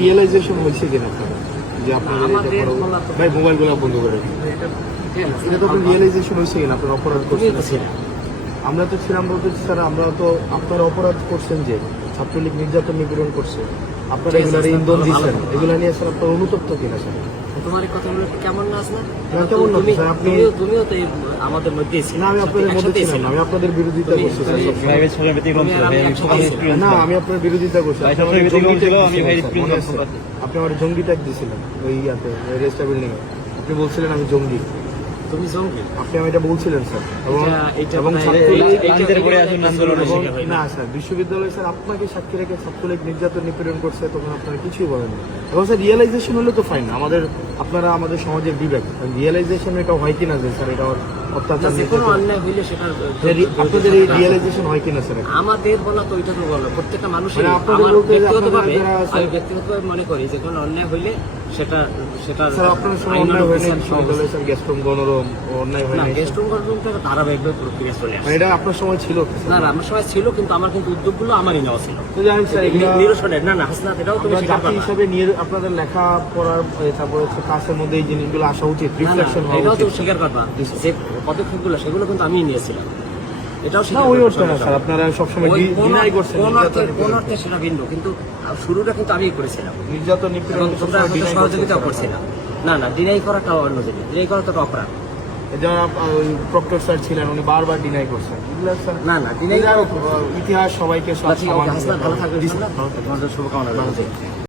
Realisation হয়েছে কিনা আপনার যে আপনাদের ভাই মোবাইলগুলো বন্ধ করে এটা তো রিয়েলাইজেশন হয়েছে কিনা আপনার অপরাধ করছেন? আমরা তো ছিলাম বলতে স্যার, আমরা তো আপনারা অপরাধ করছেন যে ছাত্রলীগ নির্যাতন নিপীড়ন করছে, আপনারা এগুলার ইন্ধন দিচ্ছেন, এগুলা নিয়ে স্যার আপনার অনুতপ্ত কিনা স্যার? তোমার এই কথাগুলো কেমন না আসলে? কেমন না স্যার? আপনি তুমিও তো আমাদের মধ্যে না, আমি আপনাদের মধ্যে ছিলাম না, আমি আপনাদের বিরোধিতা করছি স্যার। না, আমি আপনার বিরোধিতা করছি। আপনি আমার জঙ্গি ট্যাগ দিয়েছিলেন ওই ইয়াতে রেস্টা বিল্ডিং এ, আপনি বলছিলেন আমি জঙ্গি। তুমি জঙ্গি? আপনি আমি এটা বলছিলেন স্যার। এবং না স্যার, বিশ্ববিদ্যালয় স্যার আপনাকে সাক্ষী রেখে ছাত্রলীগ নির্যাতন নিপীড়ন করছে, তখন আপনারা কিছুই বলেন না। এবং স্যার রিয়েলাইজেশন হলে তো ফাইন, আপনারা আমাদের সমাজের বিবেক, রিয়েলাইজেশন এটা হয় কিনা যে স্যার এটা অত্যাচার, কোনো অন্যায় হইলে সেটা আপনাদের এই রিয়েলাইজেশন হয় কিনা স্যার? আমাদের বলা তো ওইটা তো বলো, প্রত্যেকটা মানুষের ব্যক্তিগতভাবে মনে করি যে কোনো অন্যায় হইলে সেটা স্যার আপনার সময় অন্যায় হয় না বিশ্ববিদ্যালয় স্যার, গ্যাস্ট্রুম গণরম অন্যায় হয় না? গ্যাস্ট্রুম গণরমটা ধারাবাহিকভাবে প্রক্রিয়া চলে আসে। এটা আপনার সময় ছিল? না, আমার সময় ছিল, কিন্তু আমার কিন্তু উদ্যোগগুলো আমারই নেওয়া ছিল। তো জানেন স্যার নিরসনের না হাসনাত, এটাও তুমি জাতি হিসাবে আপনাদের লেখা পড়ার তারপরে হচ্ছে কাজের মধ্যে এই জিনিসগুলো আসা উচিত, রিফ্লেকশন হওয়া এটাও উচিত। তুমি স্বীকার করবা যে পদক্ষেপগুলো সেগুলো কিন্তু আমি নিয়েছিলাম, এটাও না ওই অর্থে না স্যার, আপনারা সবসময় ডিনাই করছেন। কোন অর্থে সেটা ভিন্ন, কিন্তু শুরুটা কিন্তু আমিই করেছিলাম। নির্যাতন নিপীড়ন তোমরা সহযোগিতা করছিলাম। না, ডিনাই করাটা অন্য জিনিস, ডিনাই করা তো অপরাধ। যারা ওই প্রক্টর স্যার ছিলেন উনি বারবার ডিনাই করছেন। না, ডিনাই ইতিহাস সবাইকে ভালো থাকবে, শুভকামনা।